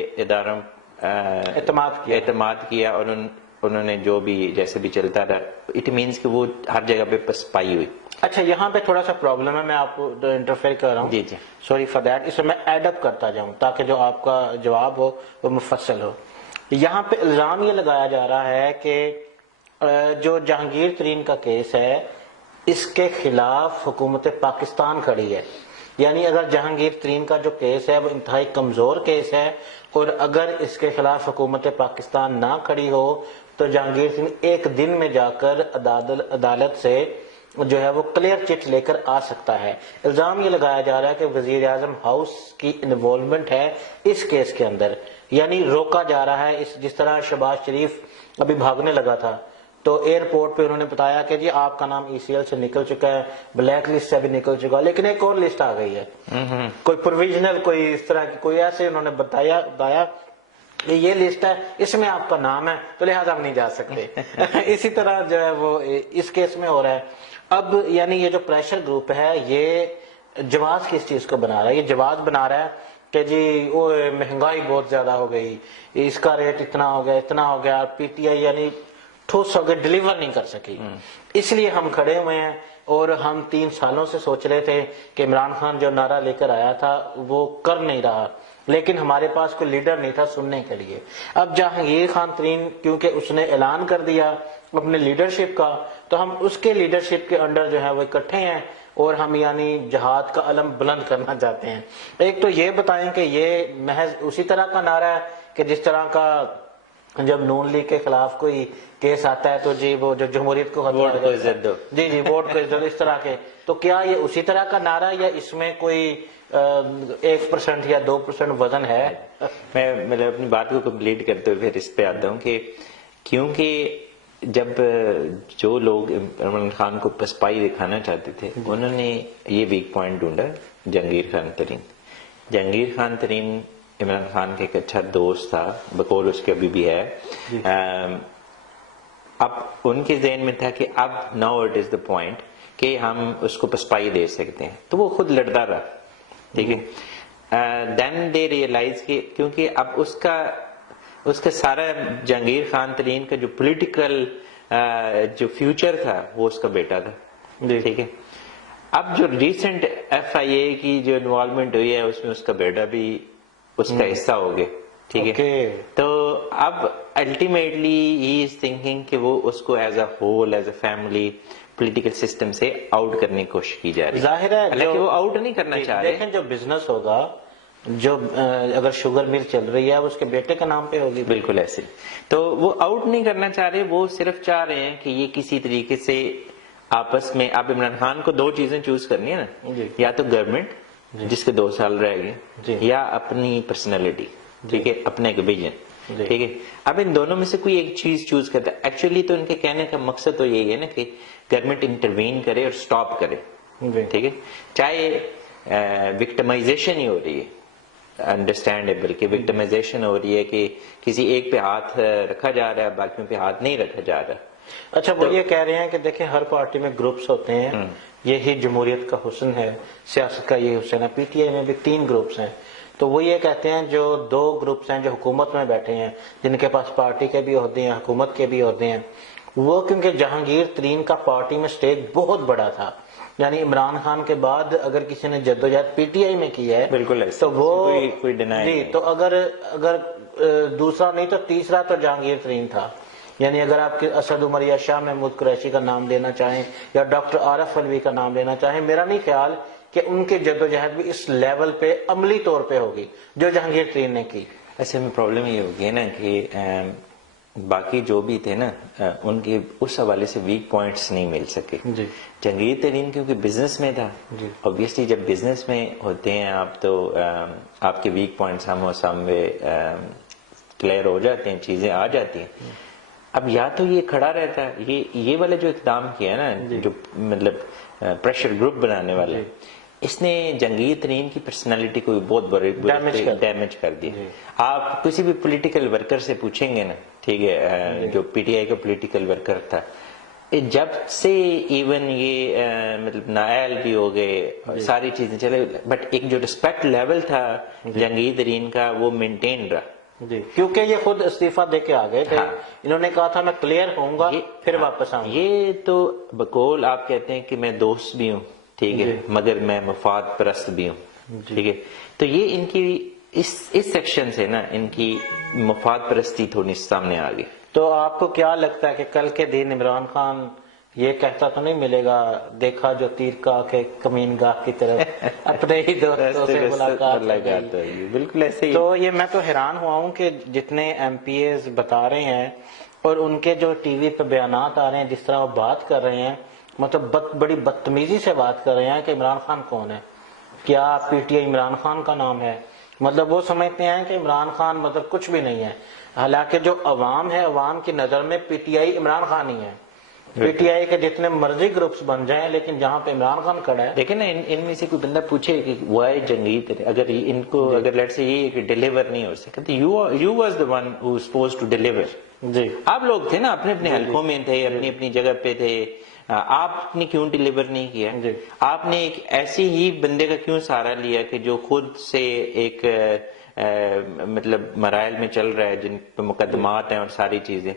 اعتماد کیا اور انہوں نے جو بھی جیسے بھی چلتا رہا, اٹ مینس کہ وہ ہر جگہ پہ پسپائی ہوئی. اچھا, یہاں پہ تھوڑا سا پرابلم ہے, میں آپ کو انٹرفیئر کر رہا ہوں, جی جی, سوری فار دیٹ. اس میں ایڈ اپ کرتا جاؤں تاکہ جو آپ کا جواب ہو وہ مفصل ہو. یہاں پہ الزام یہ لگایا جا رہا ہے کہ جو جہانگیر ترین کا کیس ہے اس کے خلاف حکومت پاکستان کھڑی ہے. یعنی اگر جہانگیر ترین کا جو کیس ہے وہ انتہائی کمزور کیس ہے, اور اگر اس کے خلاف حکومت پاکستان نہ کھڑی ہو تو جہانگیر ترین ایک دن میں جا کر عدالت سے جو ہے وہ کلیئر چٹ لے کر آ سکتا ہے. الزام یہ لگایا جا رہا ہے کہ وزیر اعظم ہاؤس کی انوالومنٹ ہے اس کیس کے اندر, یعنی روکا جا رہا ہے. جس طرح شہباز شریف ابھی بھاگنے لگا تھا تو ایئرپورٹ پہ انہوں نے بتایا کہ جی آپ کا نام ECL سے نکل چکا ہے, بلیک لسٹ سے بھی نکل چکا ہے, لیکن ایک اور لسٹ آ گئی ہے, کوئی پروویژنل, کوئی اس طرح کی, کوئی ایسے انہوں نے بتایا یہ لسٹ ہے, اس میں آپ کا نام ہے تو لہٰذا ہم نہیں جا سکتے. اسی طرح جو ہے وہ اس کیس میں ہو رہا ہے. اب یعنی یہ جو پریشر گروپ ہے یہ جواز کس چیز کو بنا رہا ہے؟ یہ جواز بنا رہا ہے کہ جی وہ مہنگائی بہت زیادہ ہو گئی, اس کا ریٹ اتنا ہو گیا, PTI یعنی ٹھوس ہو گئے, ڈیلیور نہیں کر سکی, اس لیے ہم کھڑے ہوئے ہیں. اور ہم 3 سالوں سے سوچ رہے تھے کہ عمران خان جو نعرہ لے کر آیا تھا وہ کر نہیں رہا, لیکن ہمارے پاس کوئی لیڈر نہیں تھا سننے کے لیے. اب جہانگیر خان ترین کیونکہ اس نے اعلان کر دیا اپنے لیڈرشپ کا, تو ہم اس کے لیڈرشپ کے انڈر جو ہے وہ اکٹھے ہیں اور ہم یعنی جہاد کا علم بلند کرنا چاہتے ہیں. ایک تو یہ بتائیں کہ یہ محض اسی طرح کا نعرہ ہے کہ جس طرح کا جب نون لیگ کے خلاف کوئی کیس آتا ہے تو جی وہ جو جمہوریت کو خطرہ ووٹ کو عزت دو, جی ووٹ کو عزت, اس طرح کے, تو کیا یہ اسی طرح کا نعرہ یا اس میں کوئی 1% یا 2% وزن ہے؟ میں اپنی بات کو کمپلیٹ کرتے ہوئے پھر اس پہ آتا ہوں کہ کیونکہ جب جو لوگ عمران خان کو پسپائی دکھانا چاہتے تھے انہوں نے یہ ویک پوائنٹ ڈھونڈا جہانگیر خان ترین. جہانگیر خان ترین عمران خان کا ایک اچھا دوست تھا, بقول اس کے ابھی بھی ہے. اب ان کے ذہن میں تھا کہ اب now it is the point کہ ہم اس کو پسپائی دے سکتے ہیں, تو وہ خود لڑتا رہا, ٹھیک ہے. دین دے ریئلائز کہ کیونکہ اب اس کا سارا جہانگیر خان ترین کا جو پولیٹیکل جو فیوچر تھا وہ اس کا بیٹا تھا, ٹھیک ہے. اب جو ریسنٹ FIA کی جو انوالومنٹ ہوئی ہے اس میں اس کا بیٹا بھی اس کا حصہ ہو گیا, ٹھیک ہے. تو اب الٹیمیٹلی ہی از تھنکنگ کہ وہ اس کو as a whole, as a family political system سے آؤٹ کرنے کی کوشش کی جا رہی ہے. ظاہر ہے حالانکہ وہ آؤٹ نہیں کرنا چاہ رہے. دیکھیں جو بزنس ہوگا, جو اگر شوگر مل چل رہی ہے اس کے بیٹے کا نام پہ ہوگی, بالکل ایسے. تو وہ آؤٹ نہیں کرنا چاہ رہے, وہ صرف چاہ رہے ہیں کہ یہ کسی طریقے سے آپس میں, اب عمران خان کو 2 چیزیں چوز کرنی ہے نا, یا تو گورنمنٹ جس کے 2 سال رہ گئے, یا اپنی پرسنالٹی, ٹھیک ہے, اپنے ایک ویژن, ٹھیک ہے. اب ان دونوں میں سے کوئی ایک چیز چوز کرتا ہے. ایکچولی تو ان کے کہنے کا مقصد تو یہی ہے نا کہ گورنمنٹ انٹروین کرے اور سٹاپ کرے, ٹھیک ہے. چاہے وکٹمائزیشن ہی ہو رہی ہے, انڈرسٹینڈیبل کہ وکٹمائزیشن ہو رہی ہے کہ کسی ایک پہ ہاتھ رکھا جا رہا ہے, باقیوں پہ ہاتھ نہیں رکھا جا رہا. اچھا وہ یہ کہہ رہے ہیں کہ دیکھیں ہر پارٹی میں گروپس ہوتے ہیں, یہی جمہوریت کا حسن ہے, سیاست کا یہ حسن ہے. PTI میں بھی 3 گروپس ہیں, تو وہ یہ کہتے ہیں جو 2 گروپس ہیں جو حکومت میں بیٹھے ہیں, جن کے پاس پارٹی کے بھی عہدے ہیں, حکومت کے بھی عہدے ہیں, وہ کیونکہ جہانگیر ترین کا پارٹی میں سٹیج بہت بڑا تھا, یعنی عمران خان کے بعد اگر کسی نے جدوجہد PTI میں کی ہے بالکل تو وہ کوئی ڈینائی جی, تو اگر دوسرا نہیں تو تیسرا تو جہانگیر ترین تھا. یعنی اگر آپ اسد عمر یا شاہ محمود قریشی کا نام لینا چاہیں یا ڈاکٹر عارف علوی کا نام لینا چاہیں, میرا نہیں خیال کہ ان کے جدوجہد بھی اس لیول پہ عملی طور پہ ہوگی جو جہانگیر ترین نے کی. ایسے میں پرابلم یہ ہوگی نا کہ باقی جو بھی تھے نا ان کے اس حوالے سے ویک پوائنٹس نہیں مل سکے. جہانگیر ترین کیونکہ بزنس میں تھا, اوبیسلی جب بزنس میں ہوتے ہیں آپ تو آپ کے ویک پوائنٹس ہم کلیئر ہو جاتے ہیں, چیزیں آ جاتی ہیں. اب یا تو یہ کھڑا رہتا ہے, یہ والا جو اقدام کیا نا, جو مطلب پریشر گروپ بنانے والے, اس نے جہانگیر ترین کی پرسنالٹی کو بہت بڑے ڈیمیج کر دیا. آپ کسی بھی پولیٹیکل ورکر سے پوچھیں گے نا, ٹھیک ہے, جو PTI کا پولیٹیکل ورکر تھا, جب سے ایون یہ مطلب نائل بھی ہو گئے, ساری چیزیں چلے, بٹ ایک جو رسپیکٹ لیول تھا جہانگیر ترین کا وہ مینٹین رہا. کیونکہ یہ خود استعفیٰ دے کے آ گئے تھے, انہوں نے کہا تھا میں کلیئر ہوں گا پھر واپس آؤں. یہ تو بقول آپ کہتے ہیں کہ میں دوست بھی ہوں, ٹھیک ہے, مگر میں مفاد پرست بھی ہوں, ٹھیک ہے. تو یہ ان کی اس سیکشن سے نا ان کی مفاد پرستی تھوڑی سامنے آ گئی. تو آپ کو کیا لگتا ہے کہ کل کے دن عمران خان یہ کہتا تو نہیں ملے گا, دیکھا جو تیر کا کہ کمین گاہ کی طرف اپنے ہی دوستوں سے ملاقات ہوئی. بالکل ایسے ہی. تو یہ میں تو حیران ہوا ہوں کہ جتنے MPAs بتا رہے ہیں اور ان کے جو TV پہ بیانات آ رہے ہیں, جس طرح وہ بات کر رہے ہیں, مطلب بڑی بدتمیزی سے بات کر رہے ہیں کہ عمران خان کون ہے، کیا پی ٹی آئی عمران خان کا نام ہے؟ مطلب وہ سمجھتے ہیں کہ عمران خان مطلب کچھ بھی نہیں ہے، حالانکہ جو عوام ہے، عوام کی نظر میں P T I Imran Khan ہی ہے. پی ٹی آئی کے جتنے مرضی گروپس بن جائیں، لیکن جہاں پہ عمران خان کھڑا ہے. دیکھیں نا، ان میں سے کوئی بندہ پوچھے کہ وائی جنگید، اگر ان کو اگر لیٹ سے یہ کہ ڈیلیور نہیں ہو سکتا تو you was the one who suppose to deliver. جی آپ لوگ تھے نا، اپنے اپنے حلقوں میں تھے، اپنی اپنی جگہ پہ تھے، آپ نے کیوں ڈیلیور نہیں کیا؟ جی. آپ نے ایک ایسی ہی بندے کا کیوں سہارا لیا کہ جو خود سے ایک مطلب مراحل میں چل رہا ہے، جن پہ مقدمات ہیں اور ساری چیزیں.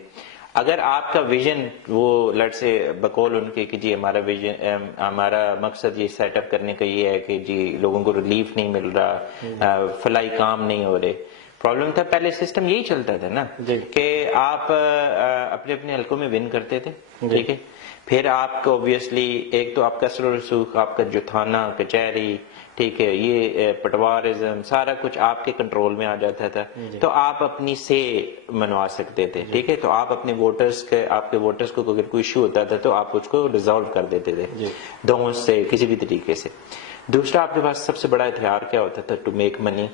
اگر آپ کا ویژن وہ لٹ سے بقول ان کے کہ جی ہمارا ویژن، ہمارا مقصد یہ سیٹ اپ کرنے کا یہ ہے کہ جی لوگوں کو ریلیف نہیں مل رہا، فلاحی کام نہیں ہو رہے. پرابلم تھا پہلے سسٹم یہی چلتا تھا نا کہ آپ اپنے اپنے حلقوں میں ون کرتے تھے، ٹھیک ہے. پھر آپ کو اوبیسلی ایک تو آپ کا اثر و رسوخ، آپ کا جو تھانہ کچہری، ٹھیک ہے، یہ پٹوارزم سارا کچھ آپ کے کنٹرول میں آ جاتا تھا، تو آپ اپنی سے منوا سکتے تھے، ٹھیک ہے. تو آپ اپنے ووٹرز کے، آپ کے ووٹرز کو اگر کوئی ایشو ہوتا تھا تو آپ اس کو ریزالو کر دیتے تھے دونوں سے کسی بھی طریقے سے. دوسرا آپ کے پاس سب سے بڑا ہتھیار کیا ہوتا تھا ٹو میک منی،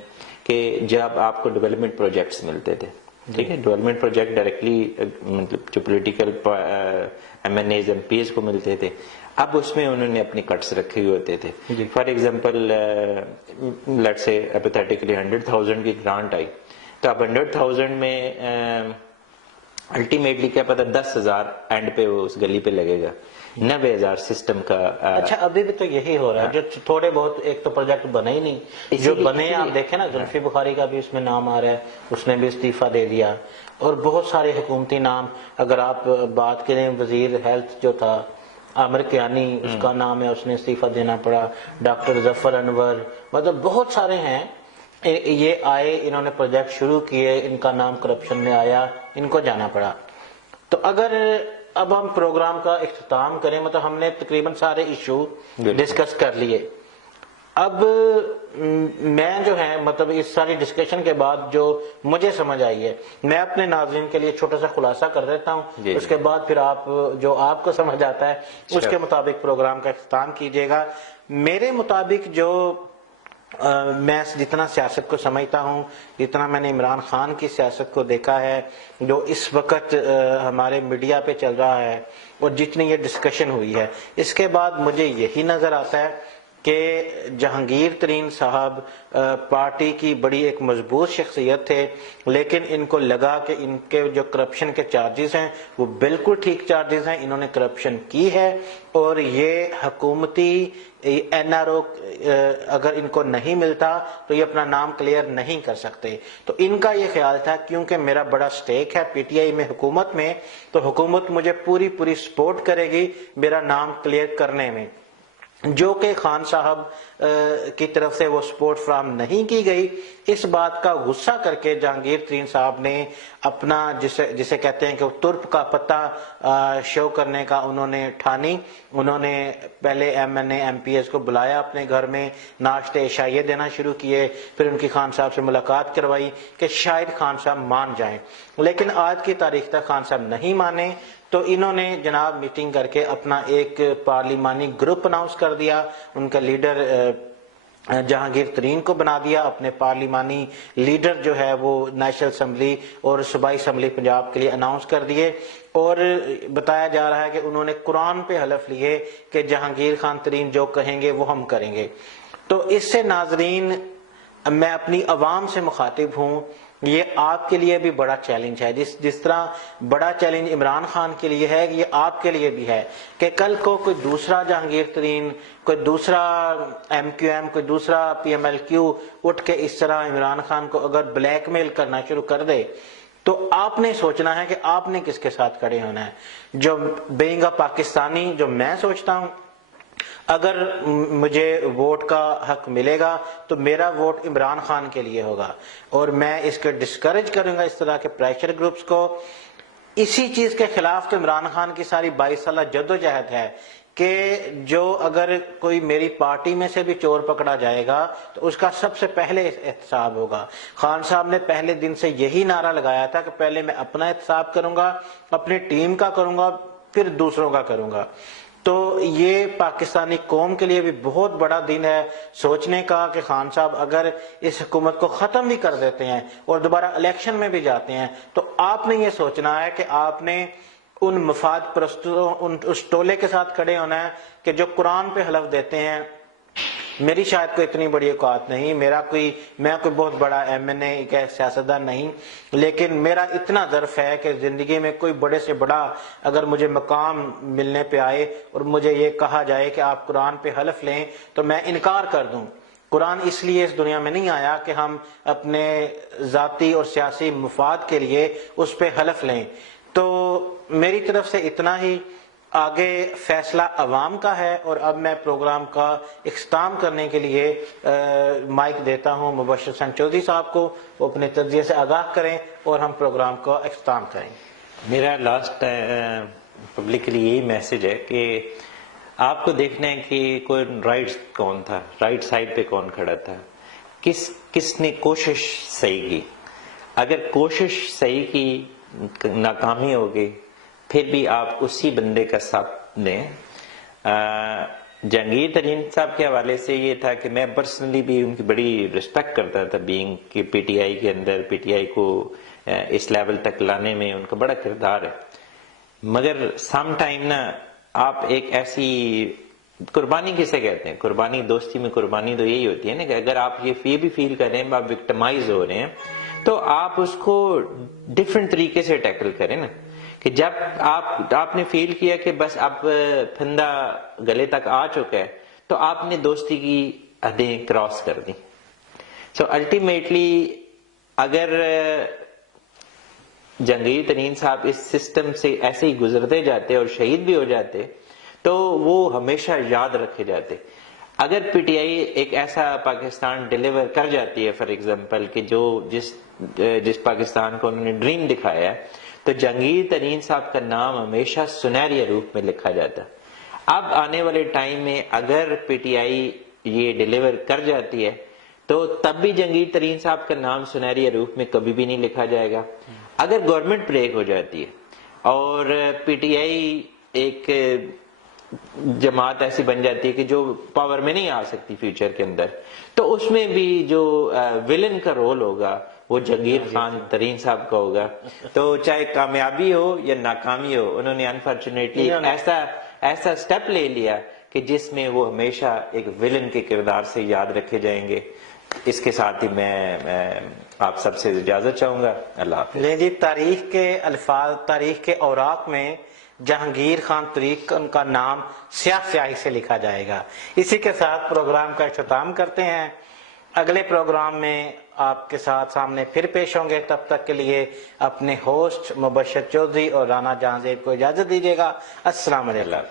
کہ جب آپ کو ڈیولپمنٹ پروجیکٹس ملتے تھے، ٹھیک ہے. ڈیولپمنٹ پروجیکٹ ڈائریکٹلی مطلب جو political M N As M P As کو ملتے تھے، اب اس میں انہوں نے اپنی کٹس رکھے ہوئے ہوتے تھے. فار ایگزامپل لیٹ سے ہائپوتھیٹیکلی 100,000 کی گرانٹ آئی، تو اب 100,000 میں الٹیمیٹلی کیا پتا 10,000 اینڈ پہ اس گلی پہ لگے گا، 90,000 سسٹم کا. اچھا ابھی بھی تو یہی ہو رہا ہے، جو تھوڑے بہت ایک تو پروجیکٹ بنے ہی نہیں، جو بنے آپ دیکھیں نا، زلفی بخاری کا بھی اس میں نام آ رہا ہے، اس نے بھی استعفیٰ دے دیا، اور بہت سارے حکومتی نام. اگر آپ بات کریں وزیر ہیلتھ جو تھا عامر کیانی، اس کا نام ہے، اس نے استعفیٰ دینا پڑا. ڈاکٹر ظفر انور، مطلب بہت سارے ہیں. یہ آئے، انہوں نے پروجیکٹ شروع کیے، ان کا نام کرپشن میں آیا، ان کو جانا پڑا. تو اگر اب ہم پروگرام کا اختتام کریں، مطلب ہم نے تقریباً سارے ایشو ڈسکس کر لیے. اب میں جو ہے مطلب اس ساری ڈسکشن کے بعد جو مجھے سمجھ آئی ہے، میں اپنے ناظرین کے لیے چھوٹا سا خلاصہ کر دیتا ہوں، اس کے بعد پھر آپ جو آپ کو سمجھ آتا ہے اس کے مطابق پروگرام کا اختتام کیجیے گا. میرے مطابق جو میں جتنا سیاست کو سمجھتا ہوں، جتنا میں نے عمران خان کی سیاست کو دیکھا ہے، جو اس وقت ہمارے میڈیا پہ چل رہا ہے، اور جتنی یہ ڈسکشن ہوئی ہے، اس کے بعد مجھے یہی نظر آتا ہے کہ جہانگیر ترین صاحب پارٹی کی بڑی ایک مضبوط شخصیت تھے، لیکن ان کو لگا کہ ان کے جو کرپشن کے چارجز ہیں وہ بالکل ٹھیک چارجز ہیں، انہوں نے کرپشن کی ہے، اور یہ حکومتی این آر او اگر ان کو نہیں ملتا تو یہ اپنا نام کلیئر نہیں کر سکتے. تو ان کا یہ خیال تھا کیونکہ میرا بڑا سٹیک ہے پی ٹی آئی میں، حکومت میں، تو حکومت مجھے پوری سپورٹ کرے گی میرا نام کلیئر کرنے میں، جو کہ خان صاحب کی طرف سے وہ سپورٹ فراہم نہیں کی گئی. اس بات کا غصہ کر کے جہانگیر ترین صاحب نے اپنا جسے کہتے ہیں کہ ترپ کا پتہ شو کرنے کا انہوں نے ٹھانی. انہوں نے پہلے M N A M P S کو بلایا اپنے گھر میں، ناشتے عشائیے دینا شروع کیے، پھر ان کی خان صاحب سے ملاقات کروائی کہ شاید خان صاحب مان جائیں، لیکن آج کی تاریخ تک خان صاحب نہیں مانے. تو انہوں نے جناب میٹنگ کر کے اپنا ایک پارلیمانی گروپ اناؤنس کر دیا، ان کا لیڈر جہانگیر ترین کو بنا دیا، اپنے پارلیمانی لیڈر جو ہے وہ نیشنل اسمبلی اور صوبائی اسمبلی پنجاب کے لیے اناؤنس کر دیے. اور بتایا جا رہا ہے کہ انہوں نے قرآن پہ حلف لیے کہ جہانگیر خان ترین جو کہیں گے وہ ہم کریں گے. تو اس سے ناظرین میں اپنی عوام سے مخاطب ہوں، یہ آپ کے لیے بھی بڑا چیلنج ہے، جس طرح بڑا چیلنج عمران خان کے لیے ہے، یہ آپ کے لیے بھی ہے کہ کل کو کوئی دوسرا جہانگیر ترین، کوئی دوسرا ایم کیو ایم، کوئی دوسرا پی ایم ایل کیو اٹھ کے اس طرح عمران خان کو اگر بلیک میل کرنا شروع کر دے، تو آپ نے سوچنا ہے کہ آپ نے کس کے ساتھ کھڑے ہونا ہے. جو بینگ اے پاکستانی، جو میں سوچتا ہوں اگر مجھے ووٹ کا حق ملے گا تو میرا ووٹ عمران خان کے لیے ہوگا، اور میں اس کے ڈسکریج کروں گا اس طرح کے پریشر گروپس کو. اسی چیز کے خلاف تو عمران خان کی ساری 22 سالہ جدوجہد ہے کہ جو اگر کوئی میری پارٹی میں سے بھی چور پکڑا جائے گا تو اس کا سب سے پہلے احتساب ہوگا. خان صاحب نے پہلے دن سے یہی نعرہ لگایا تھا کہ پہلے میں اپنا احتساب کروں گا، اپنی ٹیم کا کروں گا، پھر دوسروں کا کروں گا. تو یہ پاکستانی قوم کے لیے بھی بہت بڑا دن ہے سوچنے کا کہ خان صاحب اگر اس حکومت کو ختم بھی کر دیتے ہیں اور دوبارہ الیکشن میں بھی جاتے ہیں تو آپ نے یہ سوچنا ہے کہ آپ نے ان مفاد پرستوں اس ٹولے کے ساتھ کھڑے ہونا ہے کہ جو قرآن پہ حلف دیتے ہیں. میری شاید کوئی اتنی بڑی اوقات نہیں, میں کوئی بہت بڑا MNA کا سیاستدان نہیں, لیکن میرا اتنا ظرف ہے کہ زندگی میں کوئی بڑے سے بڑا اگر مجھے مقام ملنے پہ آئے اور مجھے یہ کہا جائے کہ آپ قرآن پہ حلف لیں تو میں انکار کر دوں. قرآن اس لیے اس دنیا میں نہیں آیا کہ ہم اپنے ذاتی اور سیاسی مفاد کے لیے اس پہ حلف لیں. تو میری طرف سے اتنا ہی. آگے فیصلہ عوام کا ہے, اور اب میں پروگرام کا اختتام کرنے کے لیے مائک دیتا ہوں مبشر حسین چودھری صاحب کو. وہ اپنے تجزیے سے آگاہ کریں اور ہم پروگرام کا اختتام کریں. میرا لاسٹ پبلکلی یہی میسج ہے کہ آپ کو دیکھنا ہے کہ کوئی رائٹ کون تھا, رائٹ سائڈ پہ کون کھڑا تھا, کس نے کوشش صحیح کی. اگر کوشش صحیح کی ناکامی ہو گئی پھر بھی آپ اسی بندے کا ساتھ دیں. جہانگیر ترین صاحب کے حوالے سے یہ تھا کہ میں پرسنلی بھی ان کی بڑی رسپیکٹ کرتا تھا, بینگ کہ PTI کے اندر PTI کو اس لیول تک لانے میں ان کا بڑا کردار ہے. مگر سم ٹائم نا آپ ایک ایسی قربانی کسے کہتے ہیں, قربانی دوستی میں قربانی تو یہی ہوتی ہے نا کہ اگر آپ یہ بھی فیل کر رہے ہیں آپ وکٹمائز ہو رہے ہیں تو آپ اس کو ڈفرینٹ طریقے سے ٹیکل کریں نا. کہ جب آپ نے فیل کیا کہ بس اب پھندا گلے تک آ چکا ہے تو آپ نے دوستی کی حدیں کراس کر دی. سو الٹیمیٹلی اگر جہانگیر ترین صاحب اس سسٹم سے ایسے ہی گزرتے جاتے اور شہید بھی ہو جاتے تو وہ ہمیشہ یاد رکھے جاتے. اگر PTI ایک ایسا پاکستان ڈیلیور کر جاتی ہے فار ایگزامپل کہ جس پاکستان کو انہوں نے ڈریم دکھایا ہے تو جہانگیر ترین صاحب کا نام ہمیشہ سنہری روپ میں لکھا جاتا. اب آنے والے ٹائم میں اگر PTI یہ ڈیلیور کر جاتی ہے تو تب بھی جہانگیر ترین صاحب کا نام سنہری روپ میں کبھی بھی نہیں لکھا جائے گا. اگر گورنمنٹ بریک ہو جاتی ہے اور PTI ایک جماعت ایسی بن جاتی ہے کہ جو پاور میں نہیں آ سکتی فیوچر کے اندر تو اس میں بھی جو ویلن کا رول ہوگا وہ جہانگیر خان ترین صاحب کا ہوگا. تو چاہے کامیابی ہو یا ناکامی ہو انہوں نے انفارچونیٹلی ایسا سٹیپ لے لیا کہ جس میں وہ ہمیشہ ایک ویلن کے کردار سے یاد رکھے جائیں گے. اس کے ساتھ ہی میں آپ سب سے اجازت چاہوں گا. اللہ حافظ. لے جی, تاریخ کے الفاظ, تاریخ کے اوراق میں جہانگیر خان ترین کا نام سیاہ سیاہی سے لکھا جائے گا. اسی کے ساتھ پروگرام کا اختتام کرتے ہیں. اگلے پروگرام میں آپ کے ساتھ سامنے پھر پیش ہوں گے. تب تک کے لیے اپنے ہوسٹ مبشر چودھری اور رانا جہاں زیب کو اجازت دیجیے گا. السلام علیکم.